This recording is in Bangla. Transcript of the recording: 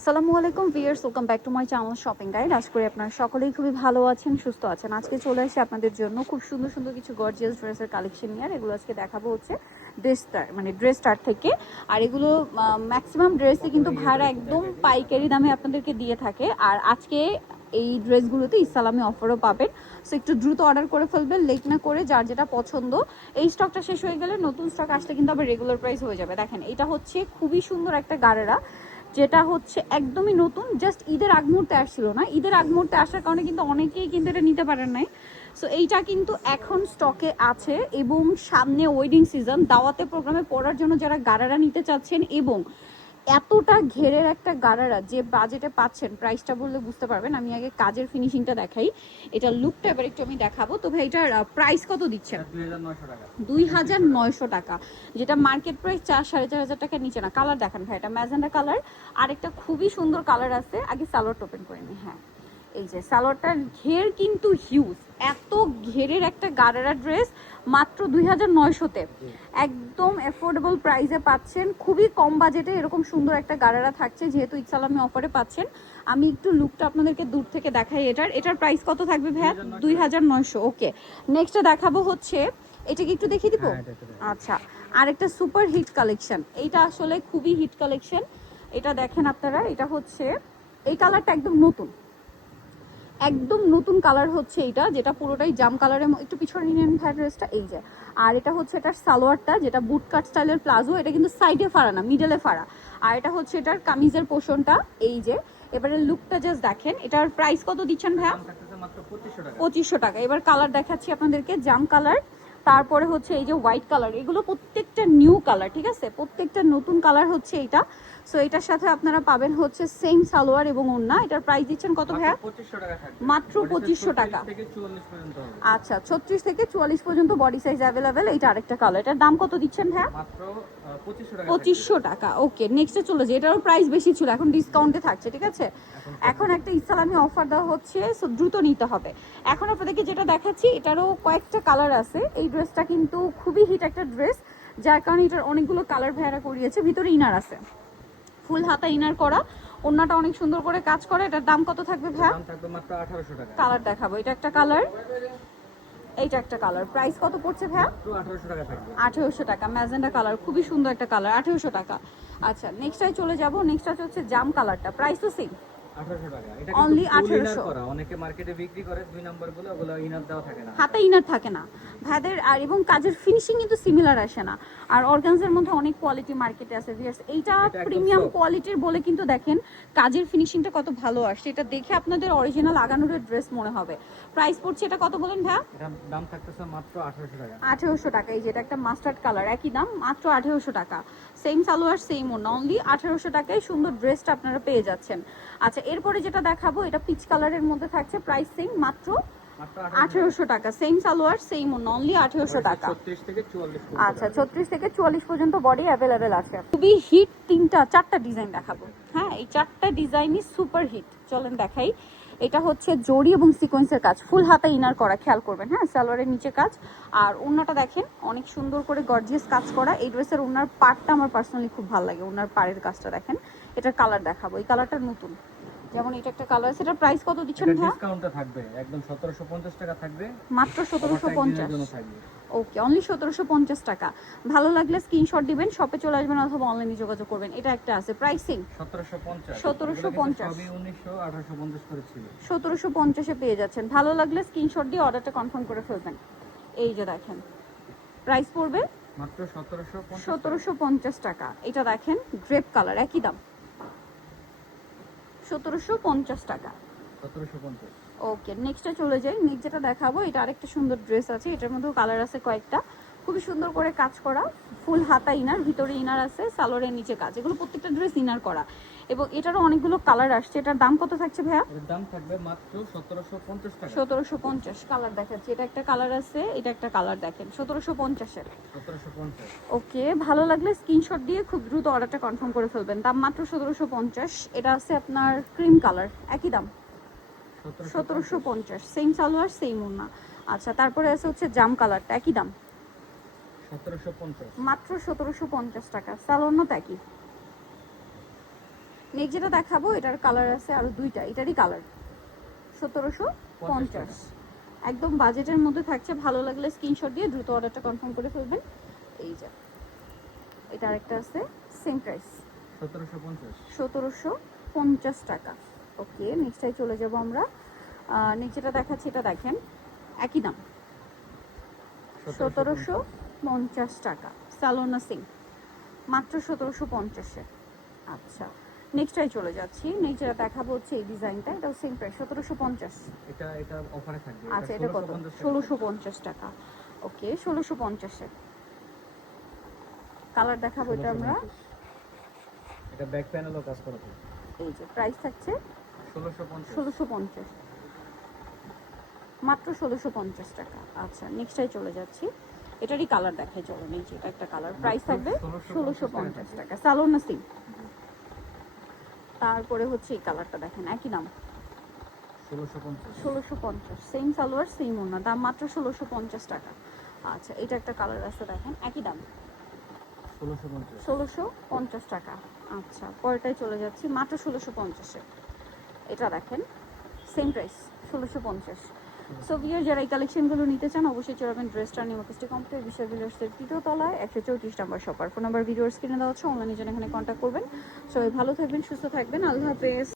আসসালামু আলাইকুম viewers, welcome back to my channel shopping guide. আশা করি আপনারা সকলেই খুবই ভালো আছেন, সুস্থ আছেন। আজকে চলে আসি আপনাদের জন্য খুব সুন্দর সুন্দর কিছু গর্জিয়াস ড্রেসের কালেকশন নিয়ে। আর এগুলো আজকে দেখাবো হচ্ছে ড্রেস স্টার থেকে। আর এগুলো ম্যাক্সিমাম ড্রেসই কিন্তু ভাড়া একদম পাইকারি দামে আপনাদেরকে দিয়ে থাকে। আর আজকে এই ড্রেসগুলোতে ইসলামি অফারও পাবেন। সো একটু দ্রুত অর্ডার করে ফেলবেন, লেট না করে, যার যেটা পছন্দ। এই স্টকটা শেষ হয়ে গেলে নতুন স্টক আসলে কিন্তু আবার রেগুলার প্রাইস হয়ে যাবে। দেখেন, এটা হচ্ছে খুবই সুন্দর একটা গারেরা, যেটা হচ্ছে একদমই নতুন, জাস্ট ঈদের আগ মুহূর্তে আসছিল না। ঈদের আগ মুহূর্তে আসার কারণে কিন্তু অনেকেই কিন্তু এটা নিতে পারেন নাই। সো এইটা কিন্তু এখন স্টকে আছে এবং সামনে ওয়েডিং সিজন, দাওয়াতে প্রোগ্রামে পড়ার জন্য যারা গারারা নিতে চাচ্ছেন এবং এতটা ঘেরের একটা গারারা যে বাজেটে পাচ্ছেন, প্রাইসটা বললে বুঝতে পারবেন। আমি আগে কাজের ফিনিশিংটা দেখাই, এটা লুকটা এবার একটু আমি দেখাবো। তো ভাই এটার প্রাইস কত দিচ্ছেন? 2900 টাকা, যেটা মার্কেট প্রাইস 4-4.5 হাজার টাকার নিচে না। কালার দেখেন ভাই, এটা ম্যাজেন্ডা কালার। আর একটা খুবই সুন্দর কালার আছে, আগে সালোয়ারটা ওপেন করে নি। হ্যাঁ, এই যে সালোয়ারটার ঘের কিন্তু হিউজ, এত ঘেরের একটা গারারা ড্রেস মাত্র 2900-তে একদম এফোর্ডেবল প্রাইসে পাচ্ছেন। খুবই কম বাজেটে এরকম সুন্দর একটা গারারা থাকছে, যেহেতু ইসলামি অফারে পাচ্ছেন। আমি একটু লুকটা আপনাদেরকে দূর থেকে দেখাই। এটার প্রাইস কত থাকবে ভাইয়া? 2900। ওকে, নেক্সটটা দেখাবো হচ্ছে, এটা কি একটু দেখিয়ে দিব? আচ্ছা, আরেকটা সুপার হিট কালেকশন। এইটা আসলে খুবই হিট কালেকশন। এটা দেখেন আপনারা, এটা হচ্ছে এই কালারটা একদম নতুন, একদম নতুন কালার হচ্ছে এইটা, যেটা পুরোটাই জাম কালারের। একটু পিছনে নিন ভাই ড্রেসটা, এই যে। আর এটা হচ্ছে এটার সালোয়ারটা, যেটা বুট কাট স্টাইলের প্লাজো। এটা কিন্তু সাইডে ফাড়া না, মিডলে ফাড়া। আর এটা হচ্ছে এটার কামিজের পোর্শনটা, এই যে। এবারে লুকটা জাস্ট দেখেন। এটার প্রাইস কত দিচ্ছেন ভাইয়া? 2500 টাকা। এবার কালার দেখাচ্ছি আপনাদেরকে, জাম কালার, তারপরে হচ্ছে এই যে হোয়াইট কালার। এগুলো প্রত্যেকটা নিউ কালার, ঠিক আছে, প্রত্যেকটা নতুন কালার হচ্ছে এটা। সো এটার সাথে আপনারা পাবেন হচ্ছে সেম সালোয়ার এবং ওড়না। এটার প্রাইস দিচ্ছেন কত ভাইয়া? মাত্র 2500 টাকা। আচ্ছা, 36 থেকে 44 পর্যন্ত বডি সাইজ অ্যাভেলেবেল। এটা আরেকটা কালার, এটার দাম কত দিচ্ছেন ভাইয়া? 2500 টাকা। ওকে, নেক্সটে চলে যাই। এটারও প্রাইস বেশি ছিল, এখন ডিসকাউন্টে থাকছে, ঠিক আছে। এখন একটা ইসলামি অফার দেওয়া হচ্ছে, সো দ্রুত নিতে হবে। এখন আপনাদেরকে যেটা দেখাচ্ছি, এটারও কয়েকটা কালার আছে। এই ড্রেসটা কিন্তু খুবই হিট একটা ড্রেস, যার কারণে এটার অনেকগুলো কালার ভাইয়ারা করিয়েছে। ভিতরে ইনার আছে, ফুল হাতা ইনার করা, ওন্নাটা অনেক সুন্দর করে কাজ করা। এটার দাম কত থাকবে ভাইয়া? দাম থাকবে মাত্র 1800 টাকা। কালার দেখাবো, এটা একটা কালার, এইটা একটা কালার। প্রাইস কত পড়ছে ভাইয়া? মাত্র 1800 টাকা থাকবে। 1800 টাকা, ম্যাজেন্ডা কালার, খুবই সুন্দর একটা কালার, 1800 টাকা। আচ্ছা, নেক্সটটাই চলে যাব। নেক্সটটা হচ্ছে জাম কালারটা, প্রাইস তো সেম, 1800 টাকা। এটা অনলি কিন্তু ফুল 1800। ইনার করা, অনেকে মার্কেটে বিক্রি করে 2 নাম্বার গুলো, ওগুলো ইনার দেওয়া থাকে না, হাতে ইনার থাকে না ভাইদের। আর এবং কাজের ফিনিশিং কিন্তু সিমিলার আসে না। আর অর্গানজার মধ্যে অনেক কোয়ালিটি মার্কেটে আছে ভিউয়ার্স, এইটা প্রিমিয়াম কোয়ালিটির বলে কিন্তু দেখেন কাজের ফিনিশিংটা কত ভালো আসছে। এটা দেখে আপনাদের অরিজিনাল আগানুরের ড্রেস মনে হবে। প্রাইস পড়ছে এটা কত বলেন ভাইয়া? এটার দাম থাকতেছে মাত্র 1800 টাকা। 1800 টাকা। এই যেটা একটা মাস্টার্ড কালার, একই দাম, মাত্র 1800 টাকা। সেম সালোয়ার সেম ওড়না, অনলি 1800 টাকায় সুন্দর ড্রেসটা আপনারা পেয়ে যাচ্ছেন। আচ্ছা, এরপরে যেটা দেখাবো, এটা পিচ কালারের মধ্যে থাকছে, প্রাইস সেম, মাত্র 1800 টাকা। সেম সালোয়ার সেম ওড়না, অনলি 1800 টাকা। 36 থেকে 44 আচ্ছা, 36 থেকে 44 পর্যন্ত বডি অ্যাভেলেবেল আছে। খুবই হিট 4টা ডিজাইন দেখাবো। হ্যাঁ, এই 4টা ডিজাইনই সুপার হিট, চলেন দেখাই। এটা হচ্ছে জরি এবং সিকোয়েন্সের কাজ, ফুল হাতা ইনার করা, খেয়াল করবেন। হ্যাঁ, সালোয়ারের নিচে কাজ। আর ওড়নাটা দেখেন, অনেক সুন্দর করে গর্জিয়াস কাজ করা। এই ড্রেসের ওড়নার পাড়টা আমার পার্সোনালি খুব ভালো লাগে, ওড়নার পাড়ের কাজটা দেখেন। এটার কালার দেখাবো, এই কালারটা নতুন, যেমন এটা একটা কালার আছে। এটার প্রাইস কত দিচ্ছেন এটা ভাইয়া? ডিসকাউন্টে থাকবে, একদম 1750 টাকা থাকবে, মাত্র 1750। জন্য থাকবে। ওকে, অনলি 1750 টাকা। ভালো লাগলে স্ক্রিনশট দিবেন, শপে চলে আসবেন অথবা অনলাইনে যোগাযোগ করবেন। এটা একটা আছে, প্রাইসিং 1750। 1750, সবই 1900 1850 করে ছিল। 1750-এ পেয়ে যাচ্ছেন। ভালো লাগলে স্ক্রিনশট দিয়ে অর্ডারটা কনফার্ম করে ফেলবেন। এই যে দেখেন, প্রাইস পড়বে মাত্র 1750। 1750 টাকা। এটা দেখেন গ্রেপ কালার, একই দাম, 1750 টাকা। 1750। ওকে, নেক্সটে চলে যাই। নেক্সট যেটা দেখাবো, এটা আরেকটা সুন্দর ড্রেস আছে। এটার মধ্যেও কালার আছে কয়েকটা, খুবই সুন্দর করে কাজ করা, ফুল হাতা ইনার, ভিতরে ইনার আছে, সালোয়ারের নিচে কাজ। এগুলো প্রত্যেকটা ড্রেস ইনার করা এবং এটারও অনেকগুলো কালার আসছে। এটার দাম কত থাকছে ভাইয়া? এর দাম থাকবে মাত্র 1750 টাকা। 1750। কালার দেখাচ্ছি, এটা একটা কালার আছে, এটা একটা কালার দেখেন, 1750-এর। 1750। ওকে, ভালো লাগলে স্ক্রিনশট দিয়ে খুব দ্রুত অর্ডারটা কনফার্ম করে ফেলবেন। দাম মাত্র 1750। এটা আছে আপনার ক্রিম কালার, একই দাম, 1750। সেম সালোয়ার সেম ওড়না। আচ্ছা, তারপরে আছে হচ্ছে জাম কালারটা, একই দাম, 1750। মাত্র 1750 টাকা। সালোয়ার তো একই। নেক্সট যেটা দেখাবো এটার কালার আছে আরো দুইটা, এটারই কালার 1750। একদম বাজেটের মধ্যে থাকছে, ভালো লাগলে স্ক্রিনশট দিয়ে দ্রুত অর্ডারটা কনফার্ম করে ফেলবেন। এই যে এটা আরেকটা আছে সেম প্রাইস 1750 টাকা। ওকে, নেক্সটটাই চলে যাব আমরা। নেক্সট যেটা দেখাচ্ছি এটা দেখেন একই দাম 1750 টাকা, সালোনা সিং মাত্র 1750-এ। আচ্ছা, নেক্সটটাই চলে যাচ্ছি। নেক্সট যেটা দেখাবো হচ্ছে এই ডিজাইনটা, এটাও সেম প্রাইস 1750। এটা অফারে থাকবে। আচ্ছা, এটা কত? 1650 টাকা। ওকে, 1650-এ। কালার দেখাবো এটা আমরা। এটা ব্যাক প্যানেলও কাজ করা থাকে। এই যে প্রাইস থাকছে 1650, মাত্র 1650 টাকা। আচ্ছা, নেক্সটটাই চলে যাচ্ছি। এটারই কালার দেখাই, চলো নিচে এটা একটা কালার, প্রাইস থাকবে 1650 টাকা, সালোনা সিং। তারপরে হচ্ছে এই কালারটা দেখেন একই দাম 1650, সেম সালোয়ার সেম ওড়না, দাম মাত্র 1650 টাকা। আচ্ছা, এটা একটা কালার আছে দেখেন একই দাম 1650 টাকা। আচ্ছা, পরেরটাই চলে যাচ্ছি, মাত্র 1650-এ। এটা দেখেন সেম প্রাইস 1650। সো ভিউয়ার যারা এই কালেকশনগুলো নিতে চান অবশ্যই চলে যাবেন ড্রেসটা নিউমার্কেস্টি কমপ্লেক্স বিশাল বিলাসের 3য় তলায় 134 নম্বর শপার। ফোন নাম্বার ভিডিওর স্ক্রিনে দেওয়া হচ্ছে, অনলাইনে জন্য এখানে কন্ট্যাক্ট করবেন। সবাই ভালো থাকবেন, সুস্থ থাকবেন, আল্লাহ হাফেজ।